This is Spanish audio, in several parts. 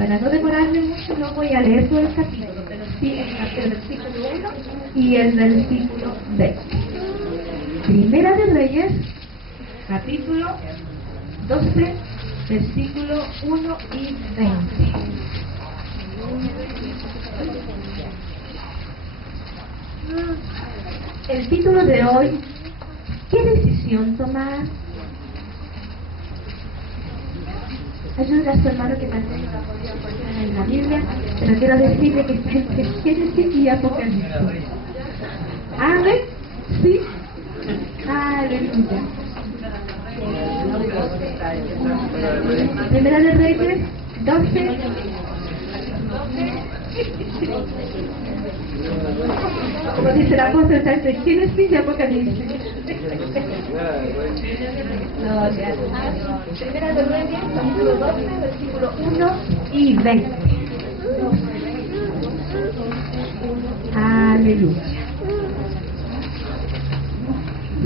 Para no demorarme mucho, no voy a leer todo el capítulo, pero sí el versículo 1 y el versículo 20. Primera de Reyes, capítulo 12, versículo 1 y 20. El título de hoy: ¿qué decisión tomar? Ayuda a su hermano que mantenga la posición en la Biblia, pero quiero decirle que está entre Génesis y Apocalipsis. Amén. Sí. Aleluya. Primera de Reyes 12. Como dice el apóstol, está entre Génesis y Apocalipsis. Primera de Reyes, capítulo 12, versículo 1 y 20. Aleluya.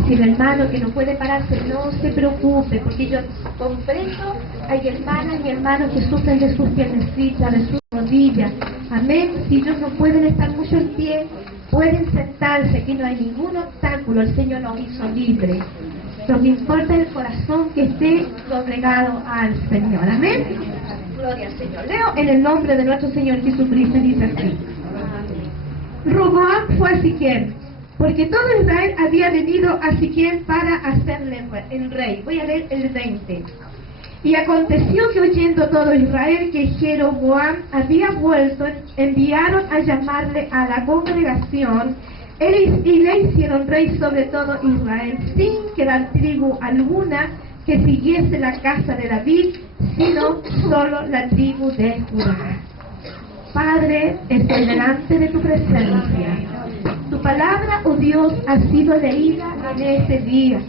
Si el hermano que no puede pararse, no se preocupe, porque yo comprendo, hay hermanas y hermanos que sufren de sus piernecitas, de sus rodillas. Amén. Si ellos no pueden estar mucho en pie, pueden sentarse, aquí no hay ningún obstáculo, el Señor nos hizo libre. Lo que importa es el corazón que esté doblegado al Señor. Amén. Gloria al Señor. Leo en el nombre de nuestro Señor Jesucristo, dice así: Roboam fue a Siquem, porque todo Israel había venido a Siquem para hacerle el rey. Voy a leer el 20. Y aconteció que oyendo todo Israel que Jeroboam había vuelto, enviaron a llamarle a la congregación y le hicieron rey sobre todo Israel, sin que la tribu alguna que siguiese la casa de David, sino solo la tribu de Judá. Padre, estoy delante de tu presencia. Tu palabra, oh Dios, ha sido leída en este día.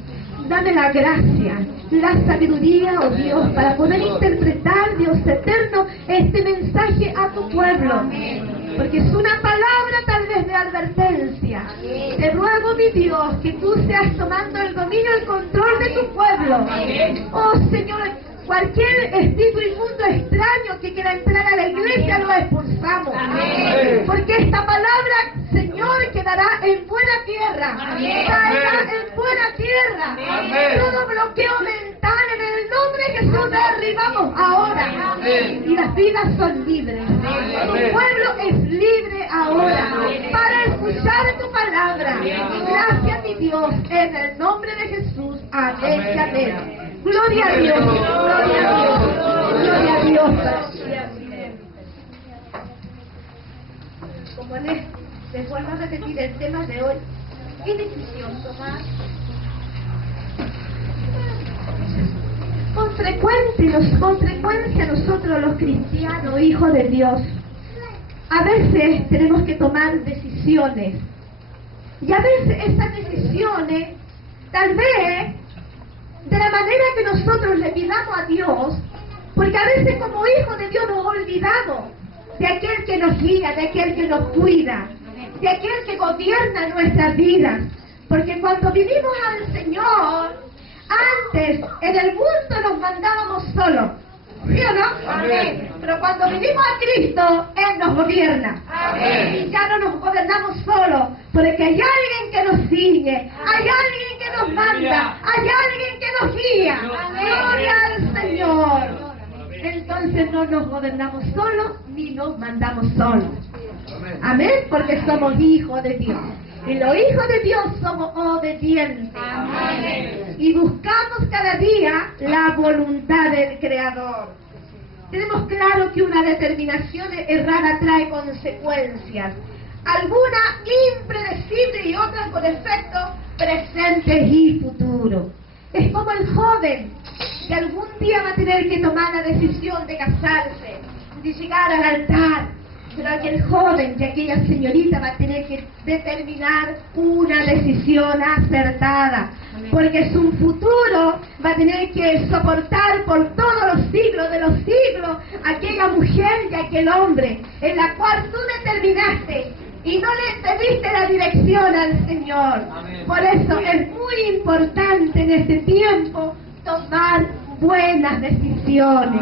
Dame la gracia, la sabiduría, oh Dios, para poder interpretar, Dios eterno, este mensaje a tu pueblo. Porque es una palabra tal vez de advertencia. Te ruego, mi Dios, que tú seas tomando el dominio, el control de tu pueblo. Oh Señor, cualquier espíritu inmundo extraño que quiera entrar a la iglesia lo expulsamos. Porque esta palabra, Señor, quedará en buena tierra. Caerá en buena tierra. Todo bloqueo mental en el nombre de Jesús derribamos ahora. Y las vidas son libres. Tu pueblo es libre ahora para escuchar tu palabra. Gracias, mi Dios, en el nombre de Jesús. Amén y amén. Gloria a Dios, gloria a Dios, gloria a Dios. Como les vuelvo a repetir el tema de hoy, ¿qué decisión tomar? Con frecuencia nosotros los cristianos, hijos de Dios, a veces tenemos que tomar decisiones. Y a veces esas decisiones, tal vez, de la manera que nosotros le pidamos a Dios, porque a veces como hijos de Dios nos olvidamos de aquel que nos guía, de aquel que nos cuida, de aquel que gobierna nuestras vidas. Porque cuando vivimos al Señor, antes en el mundo nos mandábamos solos, ¿sí o no? Amén. Pero cuando vivimos a Cristo, Él nos gobierna. Amén. Y ya no nos gobernamos solos, porque hay alguien que nos sigue, hay alguien que nos manda, hay alguien que nos guía. Gloria al Señor. Entonces no nos gobernamos solos ni nos mandamos solos. Amén, porque somos hijos de Dios. Y los hijos de Dios somos obedientes. Amén. Y buscamos cada día la voluntad del Creador. Tenemos claro que una determinación errada trae consecuencias. Algunas impredecibles y otras con efectos presentes y futuros. Es como el joven que algún día va a tener que tomar la decisión de casarse, de llegar al altar. Pero aquel joven y aquella señorita va a tener que determinar una decisión acertada. Porque su futuro va a tener que soportar por todos los siglos de los siglos aquella mujer y aquel hombre en la cual tú determinaste y no le pediste la dirección al Señor. Por eso es muy importante en este tiempo tomar buenas decisiones.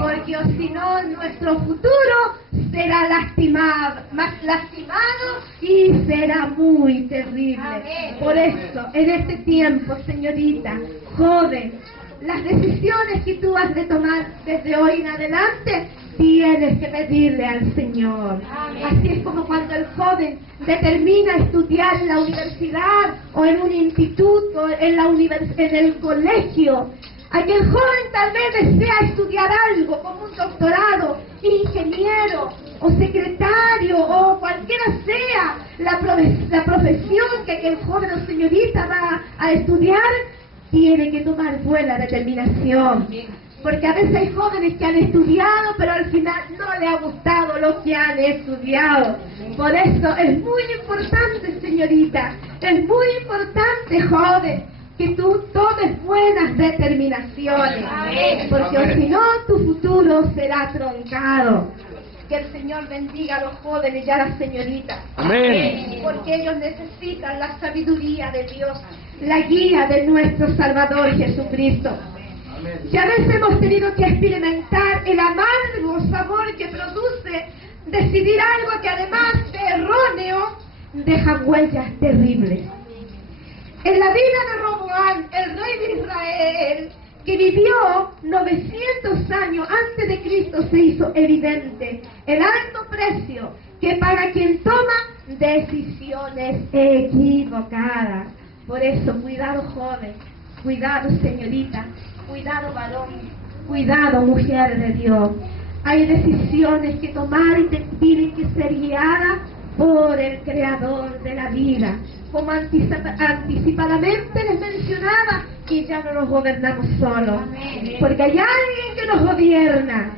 porque o si no nuestro futuro será lastimado, más lastimado y será muy terrible. Por eso, en este tiempo, señorita, joven, las decisiones que tú has de tomar desde hoy en adelante, tienes que pedirle al Señor. Así es como cuando el joven determina estudiar en la universidad o en un instituto, en el colegio. Aquel joven tal vez desea estudiar algo como un doctorado, ingeniero o secretario o cualquiera sea la profesión que aquel joven o señorita va a estudiar, tiene que tomar buena determinación. Porque a veces hay jóvenes que han estudiado, pero al final no les ha gustado lo que han estudiado. Por eso es muy importante, señorita, es muy importante, joven, que tú tomes buenas determinaciones. Porque o si no, tu futuro será truncado. Que el Señor bendiga a los jóvenes y a las señoritas. Amén. Porque ellos necesitan la sabiduría de Dios, la guía de nuestro Salvador Jesucristo. Y a veces hemos tenido que experimentar el amargo sabor que produce decidir algo que además de erróneo deja huellas terribles. En la vida de Roboam, el rey de Israel, que vivió 900 años antes de Cristo, se hizo evidente el alto precio que paga quien toma decisiones equivocadas. Por eso, cuidado joven, cuidado señorita, cuidado varón, cuidado mujer de Dios. Hay decisiones que tomar y tienen que ser guiadas por el Creador de la vida. Como anticipadamente les mencionaba, que ya no nos gobernamos solos. Porque hay alguien que nos gobierna.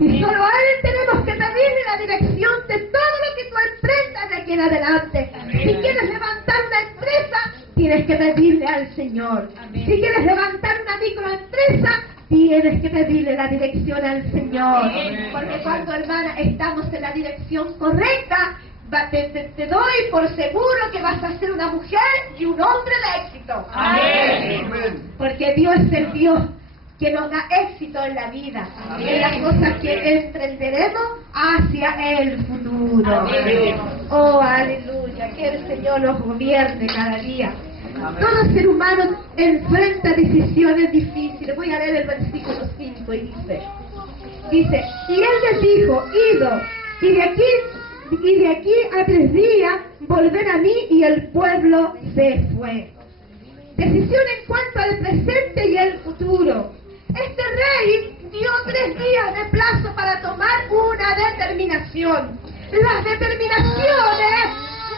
Y solo a Él tenemos que pedirle la dirección de todo lo que tú emprendas de aquí en adelante. Si quieres levantar una empresa, tienes que pedirle al Señor. Si quieres levantar una microempresa, tienes que pedirle la dirección al Señor. Porque cuando, hermana, estamos en la dirección correcta, te doy por seguro que vas a ser una mujer y un hombre de éxito. Porque Dios es el Dios que nos da éxito en la vida, en las cosas que emprenderemos hacia el futuro. Oh, aleluya, que el Señor nos gobierne cada día. Todo ser humano enfrenta decisiones difíciles. Voy a leer el versículo 5 y dice, y Él les dijo, ido, y de aquí a 3 días volver a mí, y el pueblo se fue. Decisión en cuanto al presente y el futuro. Este rey dio 3 días de plazo para tomar una determinación. Las determinaciones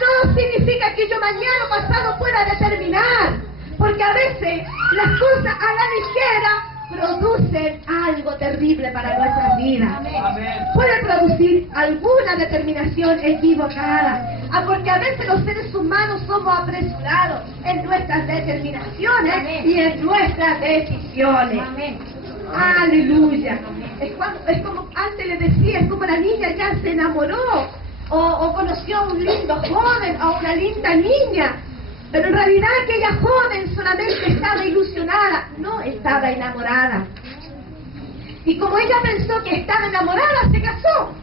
no significa que yo mañana o pasado pueda determinar, porque a veces las cosas a la ligera producen algo terrible para nuestras vidas. Puede producir alguna determinación equivocada, porque a veces los seres humanos somos apresurados en nuestras determinaciones y en nuestras decisiones. Aleluya. Es como antes le decía, es como la niña ya se enamoró o conoció a un lindo joven o una linda niña, pero en realidad aquella joven solamente estaba ilusionada, no estaba enamorada. Y como ella pensó que estaba enamorada, se casó.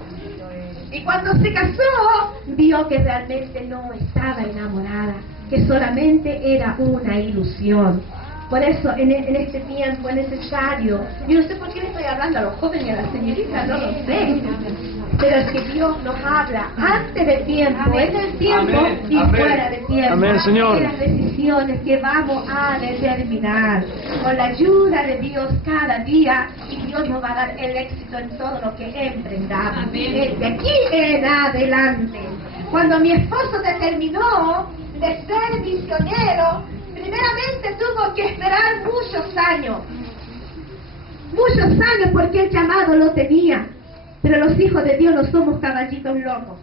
Y cuando se casó, vio que realmente no estaba enamorada, que solamente era una ilusión. Por eso, en este tiempo es necesario, yo no sé por qué le estoy hablando a los jóvenes y a las señoritas, no lo sé, pero es que Dios nos habla antes de tiempo, en el tiempo y fuera de tiempo. Amén, Señor. Y las decisiones que vamos a determinar con la ayuda de Dios cada día, y Dios nos va a dar el éxito en todo lo que emprendamos. De aquí en adelante, cuando mi esposo determinó de ser misionero, primeramente tuvo que esperar muchos años porque el llamado lo tenía. Pero los hijos de Dios no somos caballitos locos.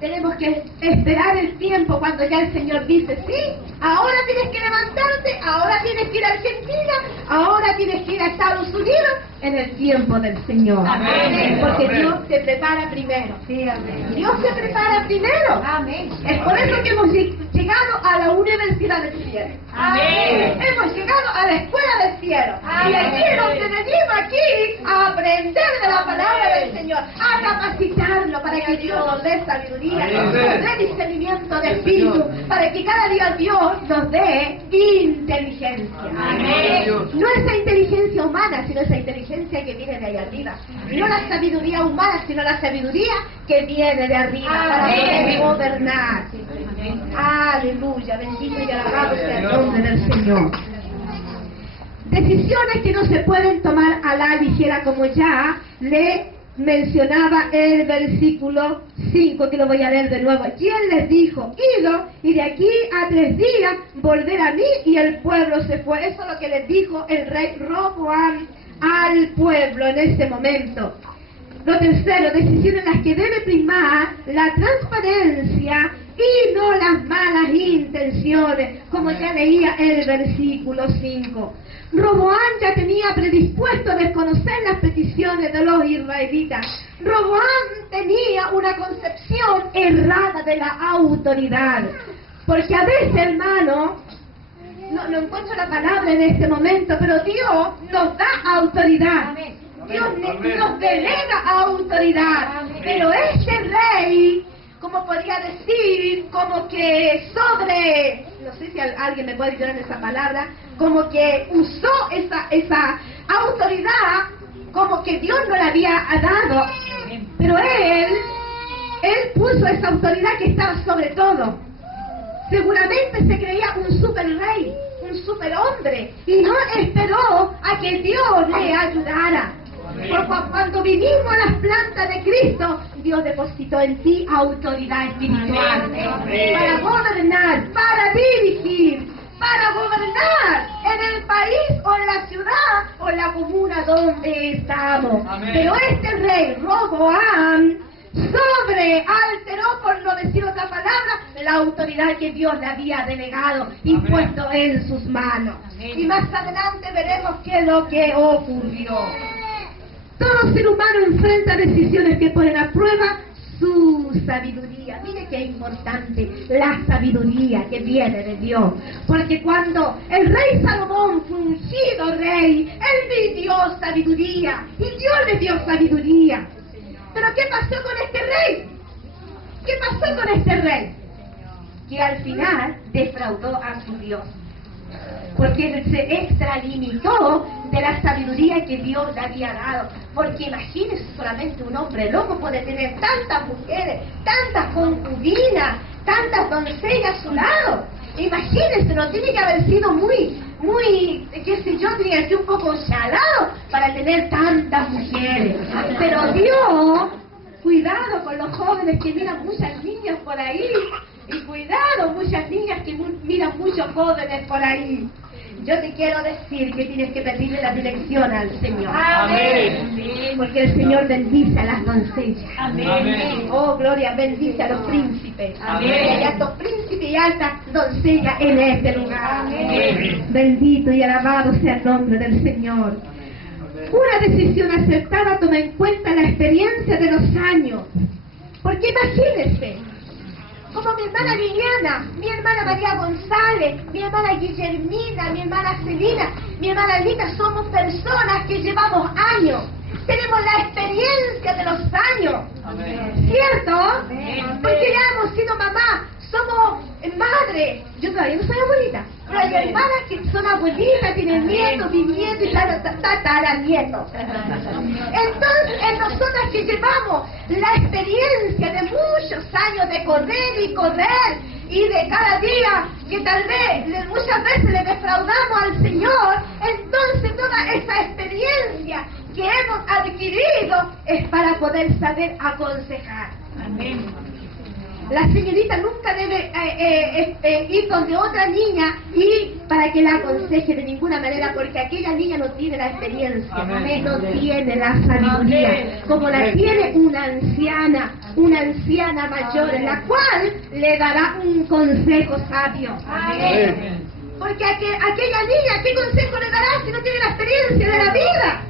Tenemos que esperar el tiempo cuando ya el Señor dice, sí, ahora tienes que levantarte, ahora tienes que ir a Argentina, ahora tienes que ir a Estados Unidos, en el tiempo del Señor. Amén. Porque Amén. Dios te prepara primero. Sí, amén. Dios te prepara primero. Amén. Es por eso que hemos llegado a la universidad del cielo. Amén. Hemos llegado a la escuela del cielo. Y aquí es donde venimos aquí a aprender de la palabra del Señor, a capacitarnos para que Dios nos dé sabiduría, nos dé discernimiento de espíritu, para que cada día Dios nos dé inteligencia. Amén. No esa inteligencia humana, sino esa inteligencia que viene de ahí arriba. No la sabiduría humana, sino la sabiduría que viene de arriba para poder gobernar. Aleluya, bendito y alabado sea el nombre del Señor. Decisiones que no se pueden tomar a la ligera, como ya le mencionaba el versículo 5, que lo voy a leer de nuevo. ¿Quién les dijo? Ido, y de aquí a 3 días volver a mí, y el pueblo se fue. Eso es lo que les dijo el rey Roboam al pueblo en ese momento. Lo tercero, decisiones en las que debe primar la transparencia y no las malas intenciones, como ya leía el versículo 5. Roboam ya tenía predispuesto a desconocer las peticiones de los israelitas. Roboam tenía una concepción errada de la autoridad, porque a veces, hermano, no encuentro la palabra en este momento, pero Dios nos da autoridad. Dios nos delega autoridad. Pero este rey, como podría decir, como que no sé si alguien me puede ayudar en esa palabra, como que usó esa autoridad como que Dios no la había dado. Pero él puso esa autoridad que estaba sobre todo. Seguramente se creía un super rey, un super hombre, y no esperó a que Dios le ayudara. Porque cuando vinimos a las plantas de Cristo, Dios depositó en ti autoridad espiritual para gobernar, para dirigir, para gobernar en el país o en la ciudad o en la comuna donde estamos. Pero este rey Roboam sobrealteró, por no decir otra palabra, la autoridad que Dios le había delegado y puesto en sus manos. Y más adelante veremos qué es lo que ocurrió. Todo ser humano enfrenta decisiones que ponen a prueba su sabiduría. Mire qué importante la sabiduría que viene de Dios. Porque cuando el rey Salomón fue ungido rey, él pidió sabiduría y Dios le dio sabiduría. Pero ¿qué pasó con este rey? ¿Qué pasó con este rey? Que al final defraudó a su Dios. Porque se extralimitó de la sabiduría que Dios le había dado. Porque imagínese, solamente un hombre loco puede tener tantas mujeres, tantas concubinas, tantas doncellas a su lado. Imagínese, no tiene que haber sido muy, qué sé yo, tenía que ser un poco chalado para tener tantas mujeres. Pero Dios, cuidado con los jóvenes que miran muchas niñas por ahí. Y cuidado, muchas niñas que miran muchos jóvenes por ahí. Yo te quiero decir que tienes que pedirle la dirección al Señor. Amén. Porque el Señor bendice a las doncellas. Amén. Oh, gloria, bendice a los príncipes. Amén. Y a estos príncipes y a estas doncellas en este lugar. Amén. Bendito y alabado sea el nombre del Señor. Una decisión acertada toma en cuenta la experiencia de los años. Porque imagínense, como mi hermana Liliana, mi hermana María González, mi hermana Guillermina, mi hermana Celina, mi hermana Lita, somos personas que llevamos años. Tenemos la experiencia de los años. ¿Cierto? Porque ya hemos sido mamá, somos madre. Yo todavía no soy abuelita, pero hay hermanas que son abuelitas, tienen nietos, bisnietos y tataranietos. Entonces, en nosotras que llevamos la experiencia de muchos años de correr y correr, y de cada día que tal vez muchas veces le defraudamos al Señor, entonces toda esa experiencia que hemos adquirido es para poder saber aconsejar. La señorita nunca debe ir donde otra niña y para que la aconseje de ninguna manera, porque aquella niña no tiene la experiencia, Amén. no tiene la sabiduría, Amén. como la tiene una anciana mayor, en la cual le dará un consejo sabio. Amén. Porque aquella niña, ¿qué consejo le dará si no tiene la experiencia de la vida?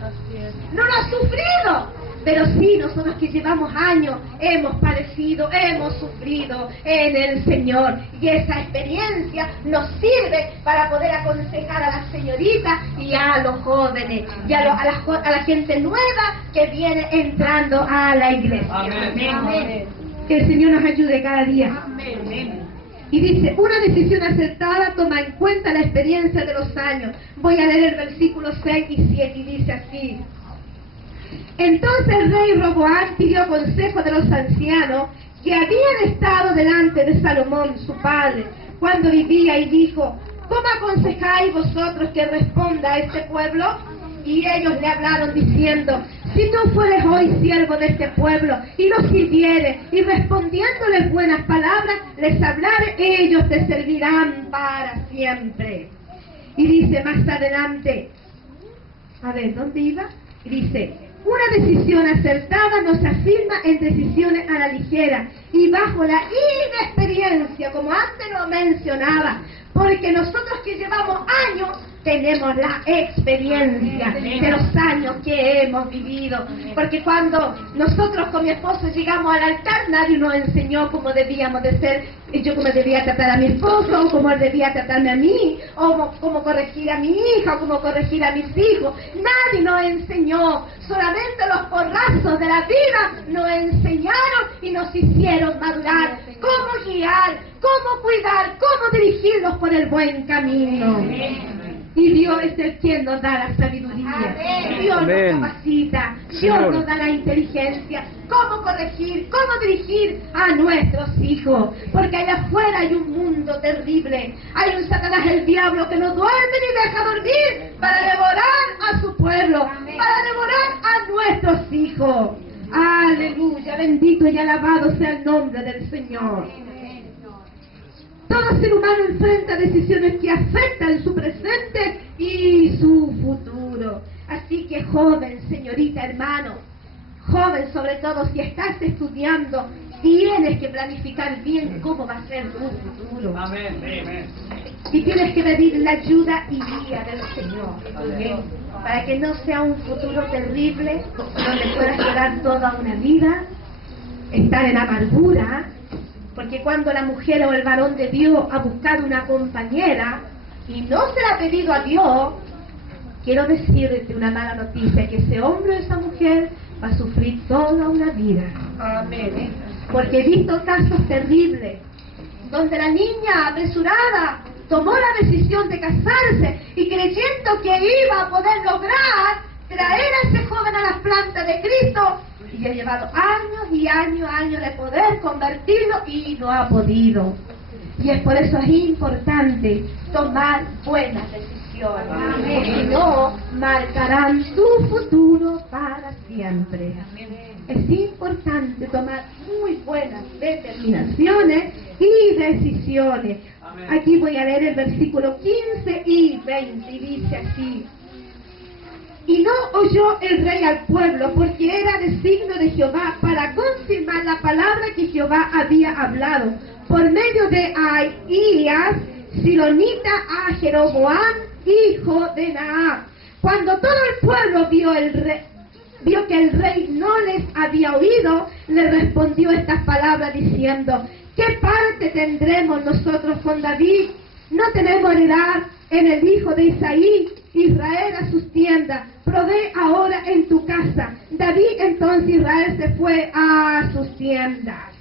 No lo ha sufrido. Pero sí, nosotros que llevamos años, hemos padecido, hemos sufrido en el Señor. Y esa experiencia nos sirve para poder aconsejar a las señoritas y a los jóvenes, y a la gente nueva que viene entrando a la iglesia. Amén. Que el Señor nos ayude cada día. Y dice, una decisión acertada toma en cuenta la experiencia de los años. Voy a leer el versículo 6 y 7 y dice así. Entonces el rey Roboam pidió consejo de los ancianos que habían estado delante de Salomón, su padre, cuando vivía, y dijo, ¿cómo aconsejáis vosotros que responda a este pueblo? Y ellos le hablaron diciendo, si tú fueres hoy siervo de este pueblo y los sirvieres y respondiéndoles buenas palabras, les hablaré, ellos te servirán para siempre. Y dice más adelante, a ver, ¿dónde iba? Y dice, una decisión acertada no se afirma en decisiones a la ligera y bajo la inexperiencia, como antes lo mencionaba, porque nosotros que llevamos años tenemos la experiencia de los años que hemos vivido, porque cuando nosotros con mi esposo llegamos al altar, nadie nos enseñó cómo debíamos de ser, yo cómo debía tratar a mi esposo, o cómo él debía tratarme a mí, o cómo corregir a mi hija, o cómo corregir a mis hijos. Nadie nos enseñó, solamente los porrazos de la vida nos enseñaron y nos hicieron madurar, cómo guiar, cómo cuidar, cómo dirigirlos por el buen camino. Y Dios es el quien nos da la sabiduría. Dios nos capacita. Dios nos da la inteligencia. Cómo corregir, cómo dirigir a nuestros hijos. Porque allá afuera hay un mundo terrible. Hay un Satanás, el diablo, que no duerme ni deja dormir para devorar a su pueblo, para devorar a nuestros hijos. Aleluya, bendito y alabado sea el nombre del Señor. Todo ser humano enfrenta decisiones que afectan su presente y su futuro. Así que joven, señorita, hermano, joven sobre todo, si estás estudiando, tienes que planificar bien cómo va a ser tu futuro. Amén. Y tienes que pedir la ayuda y guía del Señor. Amén. Para que no sea un futuro terrible, donde puedas llorar toda una vida, estar en amargura. Porque cuando la mujer o el varón de Dios ha buscado una compañera y no se la ha pedido a Dios, quiero decirte una mala noticia, que ese hombre o esa mujer va a sufrir toda una vida. Amén. Porque he visto casos terribles, donde la niña apresurada tomó la decisión de casarse y creyendo que iba a poder lograr traer a ese joven a las plantas de Cristo, y ha llevado años y años de poder convertirlo y no ha podido. Y es por eso es importante tomar buenas decisiones, porque si no, marcarán tu futuro para siempre. Es importante tomar muy buenas determinaciones y decisiones. Aquí voy a leer el versículo 15 y 20 y dice así. Y no oyó el rey al pueblo, porque era designio de Jehová para confirmar la palabra que Jehová había hablado por medio de Ahías, silonita, a Jeroboam, hijo de Naab. Cuando todo el pueblo vio que el rey no les había oído, le respondió estas palabras diciendo, ¿qué parte tendremos nosotros con David? No tenemos heredad en el hijo de Isaí. Israel a sus tiendas, provee ahora en tu casa. David entonces Israel se fue a sus tiendas.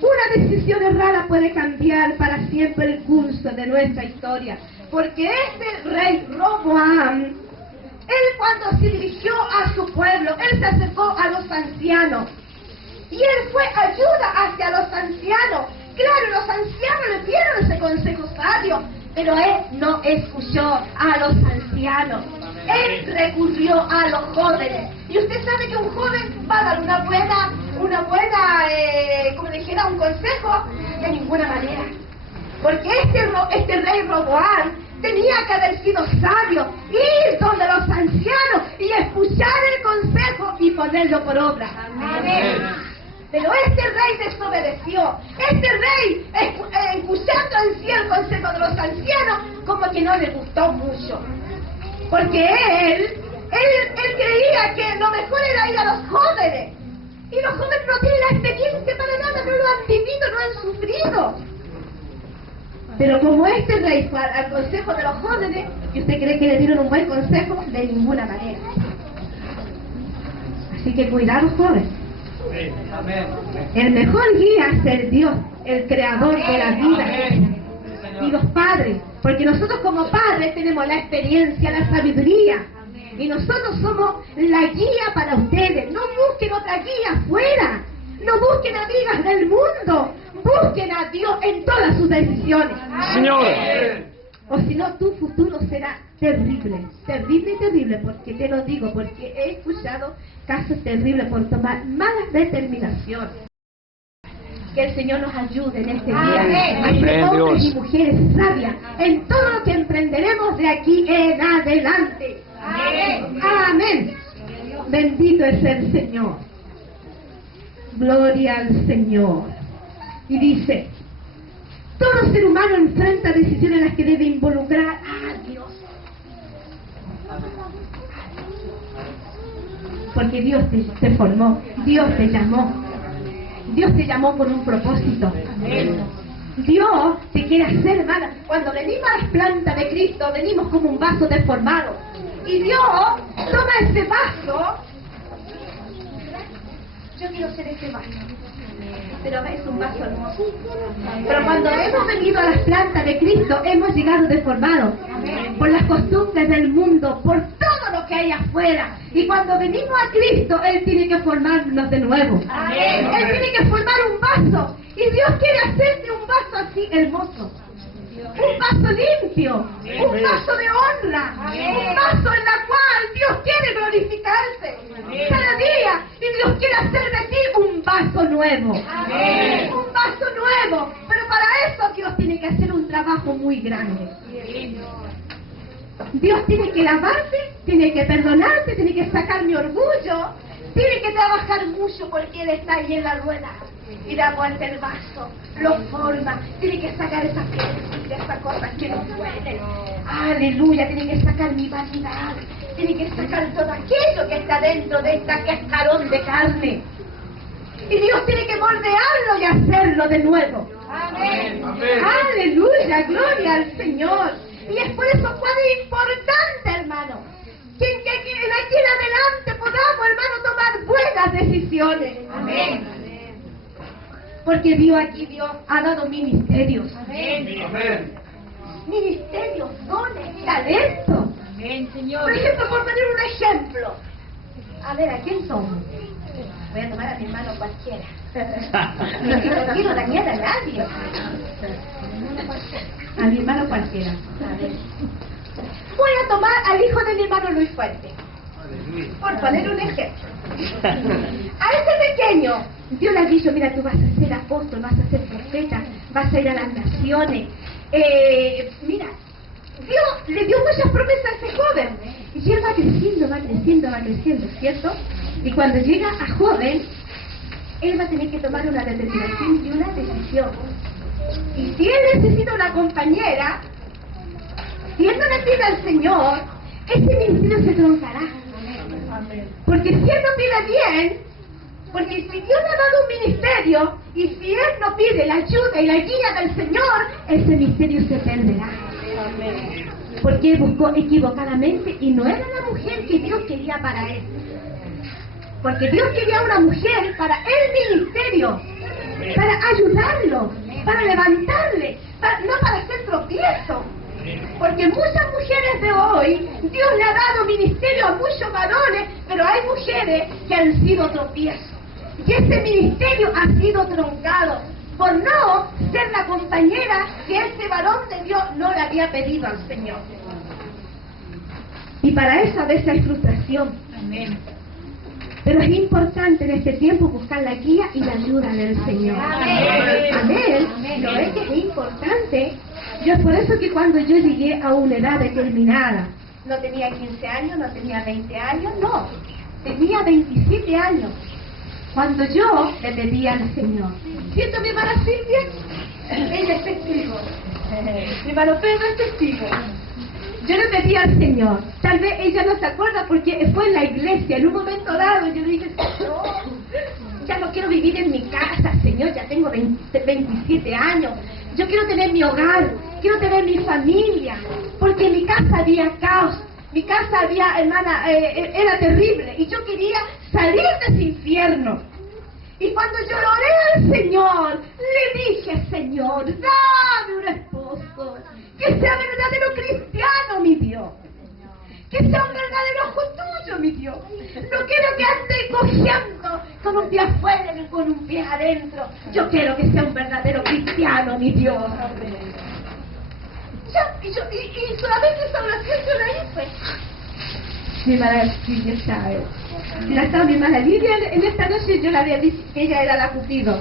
Una decisión errada puede cambiar para siempre el curso de nuestra historia, porque este rey Roboam, él cuando se dirigió a su pueblo, él se acercó a los ancianos, y él fue ayuda hacia los ancianos. Claro, los ancianos le dieron ese consejo sabio, pero él no escuchó a los ancianos. Él recurrió a los jóvenes. Y usted sabe que un joven va a dar una buena, como dijera, un consejo, de ninguna manera. Porque este rey Roboam tenía que haber sido sabio, ir donde los ancianos y escuchar el consejo y ponerlo por obra. Amén. Pero este rey desobedeció. Este rey, escuchando en sí el consejo de los ancianos, como que no le gustó mucho. Porque él creía que lo mejor era ir a los jóvenes. Y los jóvenes no tienen la experiencia para nada, no lo han vivido, no han sufrido. Pero como este rey fue al consejo de los jóvenes, ¿y usted cree que le dieron un buen consejo? De ninguna manera. Así que cuidado, jóvenes. El mejor guía es el Dios, el creador de la vida. Y los padres, porque nosotros como padres tenemos la experiencia, la sabiduría. Y nosotros somos la guía para ustedes. No busquen otra guía afuera. No busquen amigas del mundo. Busquen a Dios en todas sus decisiones. Señor. O si no, tu futuro será terrible. Terrible y terrible. Porque te lo digo, porque he escuchado casos terribles por tomar malas determinaciones. Que el Señor nos ayude en este día a ser hombres y mujeres sabias en todo lo que emprenderemos de aquí en adelante. Amén. Amén. Bendito es el Señor. Gloria al Señor. Y dice, todo ser humano enfrenta decisiones en las que debe involucrar a Dios. Porque Dios te formó, Dios te llamó. Dios te llamó con un propósito. Dios te quiere hacer, hermana. Cuando venimos a las plantas de Cristo, venimos como un vaso deformado. Y Dios toma ese vaso. Yo quiero ser ese vaso. Pero es un vaso hermoso. Pero cuando hemos venido a las plantas de Cristo, hemos llegado deformados por las costumbres del mundo, por todo lo que hay afuera. Y cuando venimos a Cristo, Él tiene que formarnos de nuevo. Él tiene que formar un vaso. Y Dios quiere hacerte un vaso así hermoso. Un vaso limpio, un vaso de honra, un vaso en la cual Dios quiere glorificarse cada día, y Dios quiere hacer de ti un vaso nuevo, un vaso nuevo, pero para eso Dios tiene que hacer un trabajo muy grande. Dios tiene que lavarte, tiene que perdonarte, tiene que sacar mi orgullo, tiene que trabajar mucho porque Él está ahí en la rueda. Y da vuelta el vaso, lo forma, tiene que sacar esas piedras, esas cosas que no duelen. Aleluya, tiene que sacar mi vanidad, tiene que sacar todo aquello que está dentro de esta cascarón de carne. Y Dios tiene que moldearlo y hacerlo de nuevo. Amén. Aleluya, gloria al Señor. Y es por eso muy importante, hermano, que de aquí en adelante podamos, hermano, tomar buenas decisiones. Amén. Porque Dios ha dado ministerios. Amén. Ministerios, dones, talentos. Amén, Señor. Por ejemplo, por poner un ejemplo. A ver, ¿a quién somos? Voy a tomar a mi hermano cualquiera. No quiero dañar a nadie. A mi hermano cualquiera. A ver. Voy a tomar al hijo de mi hermano Luis Fuente. Por poner un ejemplo. A ese pequeño, Dios le ha dicho, mira, tú vas a ser apóstol, vas a ser profeta, vas a ir a las naciones. Mira, Dios le dio muchas promesas a ese joven. Y él va creciendo, va creciendo, va creciendo, ¿cierto? Y cuando llega a joven, él va a tener que tomar una determinación y una decisión. Y si él necesita una compañera, si él no le pide al Señor, ese ministerio se truncará. Porque si él no pide bien, porque si Dios le ha dado un ministerio, y si él no pide la ayuda y la guía del Señor, ese ministerio se perderá. Porque él buscó equivocadamente y no era la mujer que Dios quería para él. Porque Dios quería una mujer para el ministerio, para ayudarlo, para levantarle, no para hacer tropiezo. Porque muchas mujeres de hoy, Dios le ha dado ministerio a muchos varones, pero hay mujeres que han sido tropiezos. Y ese ministerio ha sido truncado por no ser la compañera que ese varón de Dios no le había pedido al Señor. Y para eso a veces hay frustración. Amén. Pero es importante en este tiempo buscar la guía y la ayuda del Señor. Amén. Amén. ¿No es que es importante? Yo es por eso que cuando yo llegué a una edad determinada, no tenía 15 años, no tenía 20 años, no. Tenía 27 años. Cuando yo le pedí al Señor. ¿Siento mi hermana Silvia? Ella es testigo. Mi hermano Pedro es testigo. Yo le pedí al Señor. Tal vez ella no se acuerda porque fue en la iglesia. En un momento dado yo dije, Señor, ya no quiero vivir en mi casa, Señor. Ya tengo 27 años. Yo quiero tener mi hogar. Quiero tener mi familia. Porque en mi casa había caos. Mi casa había, hermana, era terrible. Y yo quería salir de ese infierno. Y cuando yo le oré al Señor, le dije, Señor, dame un esposo que sea verdadero cristiano, mi Dios. Que sea un verdadero hijo tuyo, mi Dios. No quiero que ande cojeando con un pie afuera y con un pie adentro. Yo quiero que sea un verdadero cristiano, mi Dios. Y solamente esa oración yo la hice. Mi hermana Lidia sabe. La estaba mi hermana Lidia en esta noche, yo la había dicho que ella era la Cupido.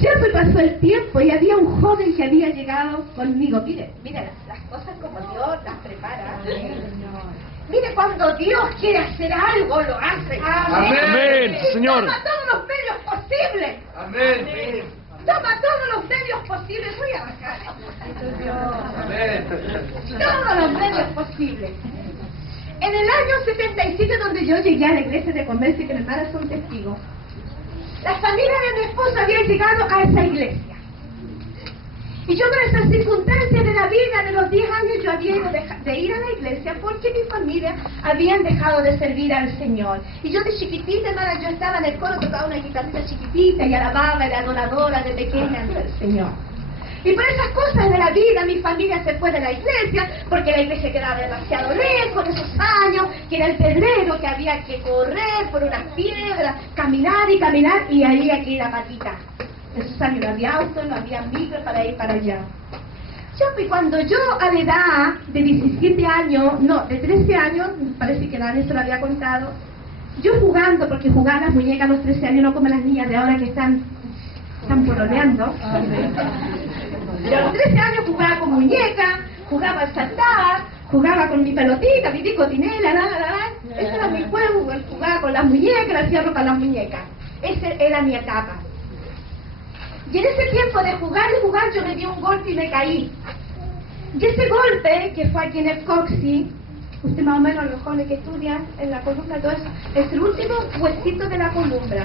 Ya se pasó el tiempo y había un joven que había llegado conmigo. Mire las cosas como Dios las prepara. Mire, cuando Dios quiere hacer algo, lo hace. Amén. Amén, Y Señor. toma todos los medios posibles. Amén. Toma todos los medios posibles. Voy a bajar. Amén. Todos los medios posibles. En el año 77, donde yo llegué a la iglesia de comercio, y que mis hermanas son testigos, la familia de mi esposo había llegado a esa iglesia. Y yo, por esas circunstancias de la vida, de los 10 años, yo había ido de ir a la iglesia porque mi familia habían dejado de servir al Señor. Y yo de chiquitita, hermana, yo estaba en el coro, tocaba una guitarrita chiquitita y alababa, era adoradora de pequeña al Señor. Y por esas cosas de la vida, mi familia se fue de la iglesia, porque la iglesia quedaba demasiado lejos de esos años, que era el pedrero, que había que correr por unas piedras, caminar, y ahí había que ir a patita. En esos años no había auto, no había micro para ir para allá. Y cuando yo a la edad de 17 años, no, de 13 años, parece que nadie se lo había contado, yo jugando, porque jugaban las muñecas a los 13 años, no como las niñas de ahora que están pololeando. Yo a los 13 años jugaba con muñecas, jugaba al saltar, jugaba con mi pelotita, mi discotinela, ese era mi juego, jugaba con las muñecas, hacía ropa a las muñecas. Esa era mi etapa. Y en ese tiempo de jugar y jugar yo me di un golpe y me caí. Y ese golpe, que fue aquí en el coxis, usted más o menos los jóvenes que estudian en la columna, todo eso, es el último huesito de la columna.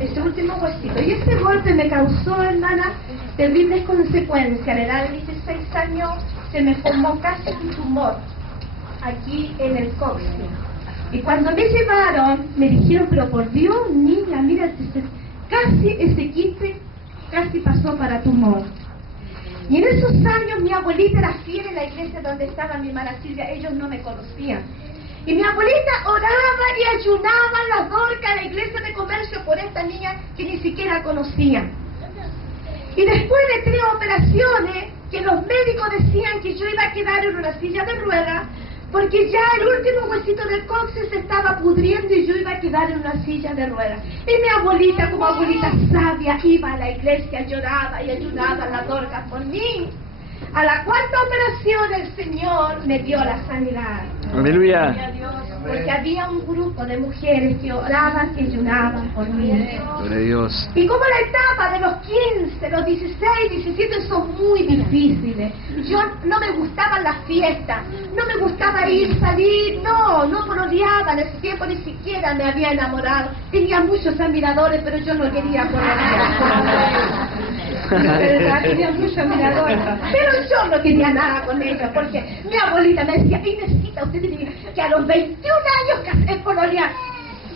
Es el último huesito. Y ese golpe me causó, hermana, terribles consecuencias. A la edad de 16 años se me formó casi un tumor aquí en el coxis. Y cuando me llevaron, me dijeron, pero por Dios, niña, mira, casi ese quiste casi pasó para tumor. Y en esos años mi abuelita era fiel en la iglesia donde estaba mi hermana Silvia, ellos no me conocían. Y mi abuelita oraba y ayunaba en las Dorcas de la iglesia de comercio por esta niña que ni siquiera conocían. Y después de 3 operaciones, que los médicos decían que yo iba a quedar en una silla de ruedas, porque ya el último huesito del coxis se estaba pudriendo y yo iba a quedar en una silla de ruedas. Y mi abuelita, como abuelita sabia, iba a la iglesia, lloraba y ayudaba a las Dorcas por mí. A la 4ª operación el Señor me dio la sanidad. Aleluya. Porque había un grupo de mujeres que oraban y ayunaban por mí. Gloria a Dios. Y como la etapa de los 15, los 16, 17 son muy difíciles. Yo no me gustaban las fiestas, no me gustaba salir, no pololeaba en ese tiempo, ni siquiera me había enamorado. Tenía muchos admiradores, pero yo no quería pololear. De verdad, tenía muchos admiradores, pero yo no quería nada con ellos, porque mi abuelita me decía, Inesita, usted tiene que a los 21 años que pololear.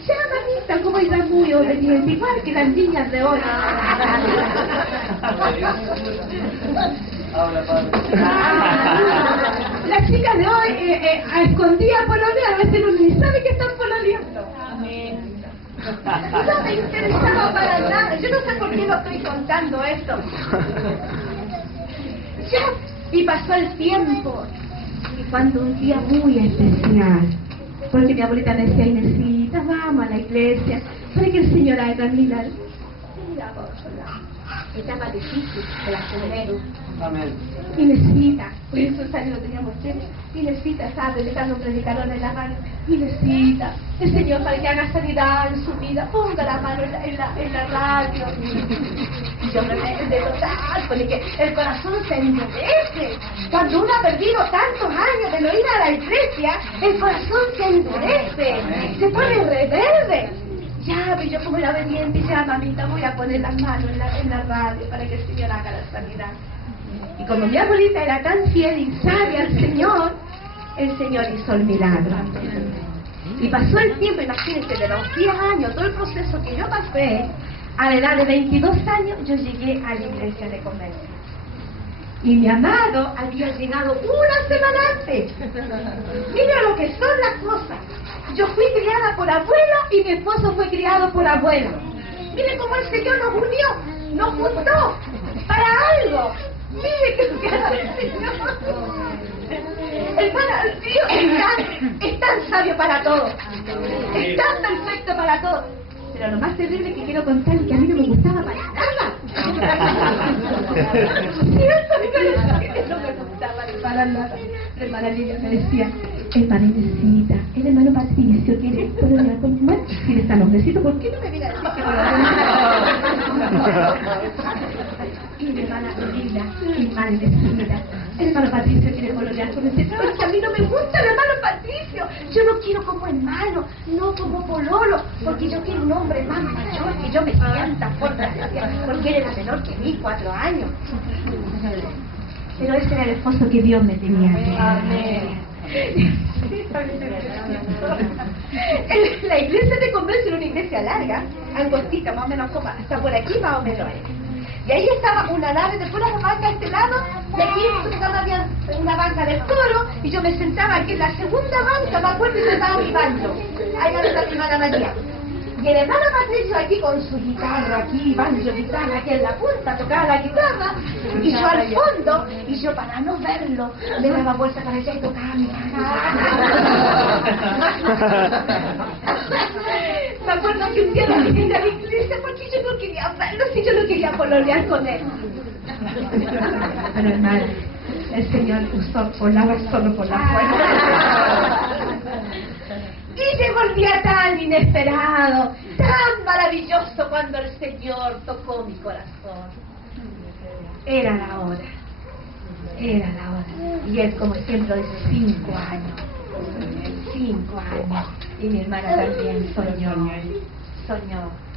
Ya, mamita, como iba muy obediente, igual que las niñas de hoy. Las chicas de hoy a escondidas pololean, a veces uno ni sabe que están pololeando. No me interesaba para nada. Yo no sé por qué lo estoy contando esto. Ya, y pasó el tiempo. Y cuando un día muy especial, porque mi abuelita me decía, Inesita, vamos a la iglesia, para que el Señor haga milagros. Mira, estaba difícil el acelero. Amén. Inesita, por esos años teníamos tiempo. Inesita estaba predicando un predicador en la radio. Inesita, el Señor para que haga sanidad en su vida, ponga la mano en la radio. Y yo me de total, porque el corazón se endurece. Cuando uno ha perdido tantos años de no ir a la iglesia, el corazón se endurece, se pone rebelde. Ya, yo como la obediente, ya, mamita, voy a poner las manos en la radio para que el Señor haga la sanidad. Y como mi abuelita era tan fiel y sabia al Señor, el Señor hizo el milagro. Y pasó el tiempo, imagínense, de los 10 años, todo el proceso que yo pasé, a la edad de 22 años, yo llegué a la iglesia de comercio. Y mi amado había llegado una semana antes. Mira lo que son las cosas. Yo fui criada por abuelo y mi esposo fue criado por abuela. Miren cómo el Señor nos unió, nos juntó para algo. Mire que lo que hace el Señor. Hermana, Dios es tan sabio para todo. Es tan perfecto para todo. Pero lo más terrible que quiero contar es que a mí no me gustaba para nada. ¿Cierto? No me gustaba para nada. La hermana Lidia me decía, hermana Inesita, el hermano Patricio quiere colorear con tu mano. Si está nombrecito, ¿por qué no me viene a decir que y mi hermana Lidia, mi hermana Inesita, el hermano Patricio quiere colorear con ese. No, es que a mí no me gusta el hermano Patricio. Yo no quiero como hermano, no como pololo, porque yo quiero un hombre más mayor, que yo me sienta por gracia, porque él era menor que mí, 4 años. Pero ese era el esposo que Dios me tenía. Amén. La iglesia de convencio era una iglesia larga, angostita, más o menos como hasta por aquí más o menos. Y ahí estaba una nave de puras bancas a este lado, y aquí había una banca del coro, y yo me sentaba aquí en la segunda banca, me acuerdo, y sentaba mi banjo. Ahí está mi hermana María. Y el hermano Patricio aquí con su guitarra, aquí, banjo, guitarra, aquí en la punta, tocaba la guitarra, y yo al fondo, y yo para no verlo, le daba vuelta para allá y tocaba mi guitarra. Me acuerdo que un día me vine a la iglesia porque yo no quería verlo, si yo no quería colorear con él. Pero hermano, el Señor usó por la razón o por la fuerza. Y llegó el día tan inesperado, tan maravilloso cuando el Señor tocó mi corazón. Era la hora. Era la hora. Y él, como siempre, dice 5 años. 5 años. Y mi hermana también soñó.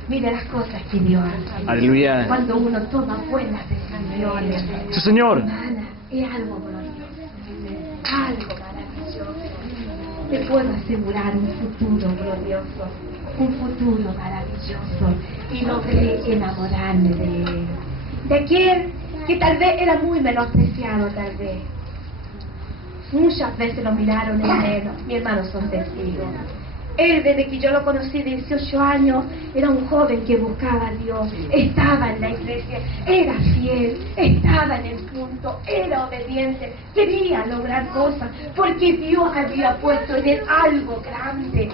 Mire las cosas que Dios hace. Aleluya. Cuando uno toma buenas decisiones. Sí, Señor. Hermana, es algo glorioso. Algo maravilloso. Te puedo asegurar un futuro glorioso. Un futuro maravilloso. Y logré enamorarme de él. De aquel que tal vez era muy menospreciado, tal vez. Muchas veces lo miraron en menos. Mi hermano son testigos. Él, desde que yo lo conocí de 18 años, era un joven que buscaba a Dios, estaba en la iglesia, era fiel, estaba en el punto, era obediente, quería lograr cosas, porque Dios había puesto en él algo grande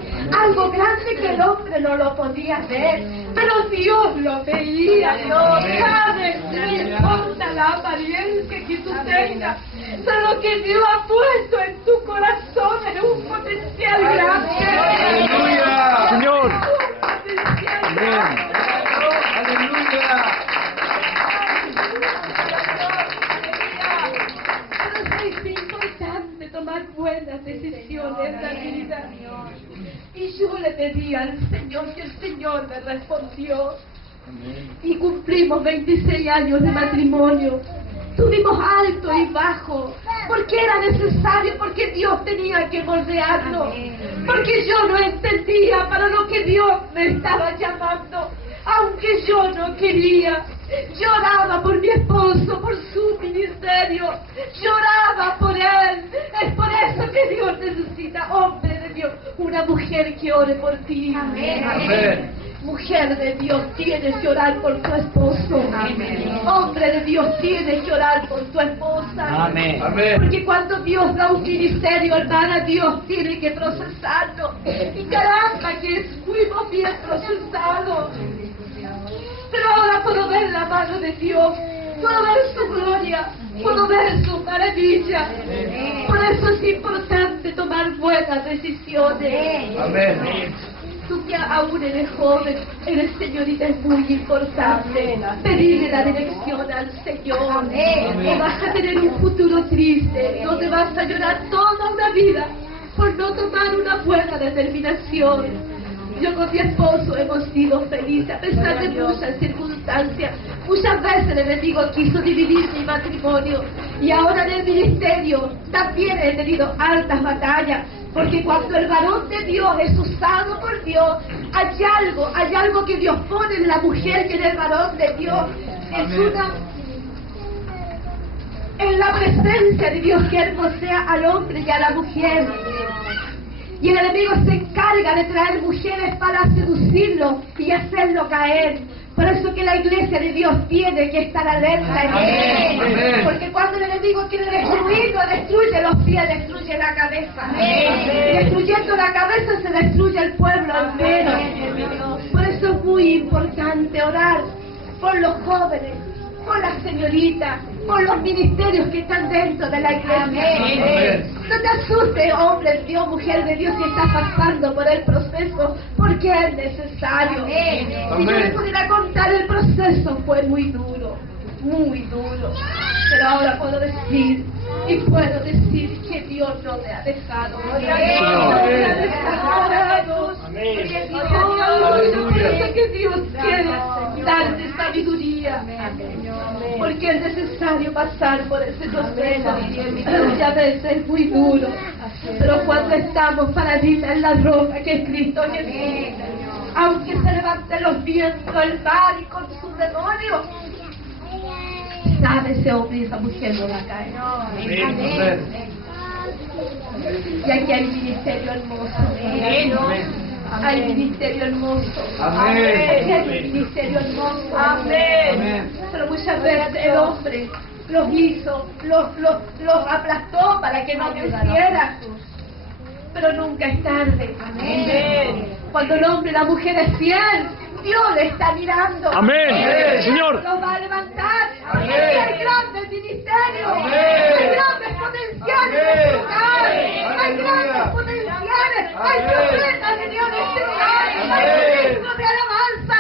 que el hombre no lo podía ver, pero Dios lo veía. Dios sabe, no importa la apariencia que tú tengas, pero lo que Dios ha puesto en tu corazón es un potencial grande. ¡Aleluya! Señor. Amén. Aleluya. Pero es importante tomar buenas decisiones en la vida. Y yo le pedí al Señor y el Señor me respondió. Y cumplimos 26 años de matrimonio. Tuvimos alto y bajo, porque era necesario, porque Dios tenía que moldearlo, porque yo no entendía para lo que Dios me estaba llamando, aunque yo no quería. Lloraba por mi esposo, por su ministerio, lloraba por él. Es por eso que Dios necesita, hombre de Dios, una mujer que ore por ti. Amén. Mujer de Dios, tienes que orar por tu esposo. Amén. Hombre de Dios, tienes que orar por tu esposa. Amén. Porque cuando Dios da un ministerio, hermana, Dios tiene que procesarlo. Y caramba, que fuimos bien procesados. Pero ahora puedo ver la mano de Dios, puedo ver su gloria, puedo ver su maravilla. Por eso es importante tomar buenas decisiones. Amén. Tú que aún eres joven, eres señorita, es muy importante pedirle la dirección al Señor. O vas a tener un futuro triste, donde vas a llorar toda una vida por no tomar una buena determinación. Yo con mi esposo hemos sido felices a pesar de muchas circunstancias. Muchas veces el enemigo quiso dividir mi matrimonio y ahora en el ministerio también he tenido altas batallas. Porque cuando el varón de Dios es usado por Dios, hay algo que Dios pone en la mujer y en el varón de Dios. En la presencia de Dios que hermosea al hombre y a la mujer. Y el enemigo se encarga de traer mujeres para seducirlo y hacerlo caer. Por eso que la iglesia de Dios tiene que estar alerta en él. Porque cuando el enemigo quiere destruirlo, destruye los pies, destruye la cabeza. Destruyendo la cabeza se destruye el pueblo entero. Por eso es muy importante orar por los jóvenes, por las señoritas, por los ministerios que están dentro de la iglesia. No te asustes, hombre de Dios, mujer de Dios, si estás pasando por el proceso, porque es necesario. Si yo me pudiera contar, el proceso fue muy duro, pero ahora puedo decir, y puedo decir que Dios no me ha dejado. No me ha dejado. Por eso que Dios quiere darte sabiduría. Porque es necesario pasar por ese proceso. Y a veces es muy duro. Pero cuando estamos paraditas en la roca que es Cristo Jesús, aunque se levanten los vientos, el mar y con sus demonios, sabe ese hombre y esa mujer no va a caer. Y aquí hay ministerio hermoso. Hay ministerio hermoso. Aquí hay ministerio hermoso. Pero muchas veces el hombre los hizo, los aplastó para que no crecieran. Pero nunca es tarde. Cuando el hombre y la mujer es fiel, Dios le está mirando. Amén. Señor. Lo va a levantar. Hay grandes ministerios. Hay grandes potenciales en este lugar. Hay grandes potenciales. Hay profetas de Dios en este lugar. Hay ministros de alabanza.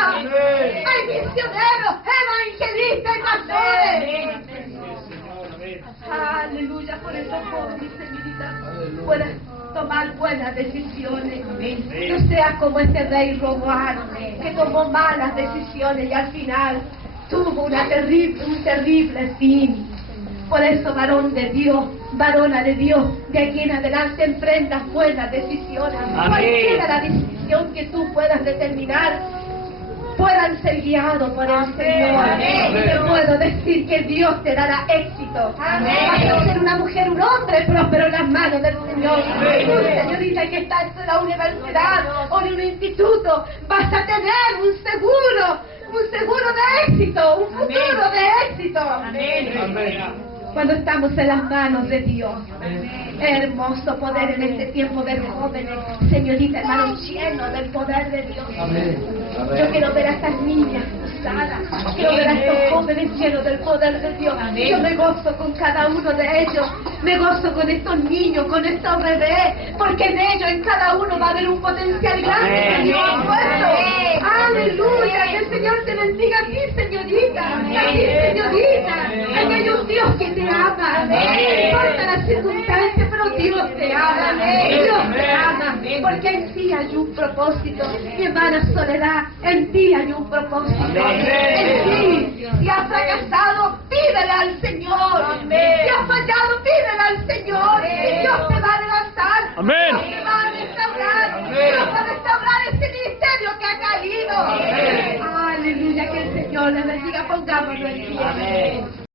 Hay misioneros, evangelistas y pastores. Aleluya. Por eso, jóvenes y señoritas, puedas tomar buenas decisiones. No seas como este rey Roboam, que tomó malas decisiones y al final tuvo un terrible fin. Por eso, varón de Dios, varona de Dios, de aquí en adelante emprendas buenas decisiones. Cualquiera la decisión que tú puedas determinar, puedan ser guiados por el Señor. Y te puedo decir que Dios te dará éxito. Vas a ser una mujer, un hombre próspero en las manos del Señor. Tú, señorita, que estás en la universidad o en un instituto, vas a tener un seguro de éxito, un futuro de éxito. Cuando estamos en las manos de Dios. Hermoso poder en este tiempo de jóvenes, señorita, hermanos, llenos del poder de Dios. Yo quiero ver a estas niñas usadas, quiero ver a estos jóvenes llenos del poder de Dios. Yo me gozo con cada uno de ellos, me gozo con estos niños, con estos bebés, porque en ellos, en cada uno va a haber un potencial grande que Dios ha puesto. Aleluya, que el Señor te bendiga a ti, señorita, a ti, señorita. Aquí hay un Dios que te ama, no importa las circunstancias, pero Dios te ama, Dios te ama, porque en ti hay un propósito. Mi hermana Soledad, en ti hay un propósito. En ti, si has fracasado, pídele al Señor. Si has fallado, pídele al Señor. Y Dios te va a levantar. Amén. Dios te va a restaurar. Dios va a restaurar este ministerio que ha caído. Aleluya, que el Señor le bendiga. Pongámonos en pie.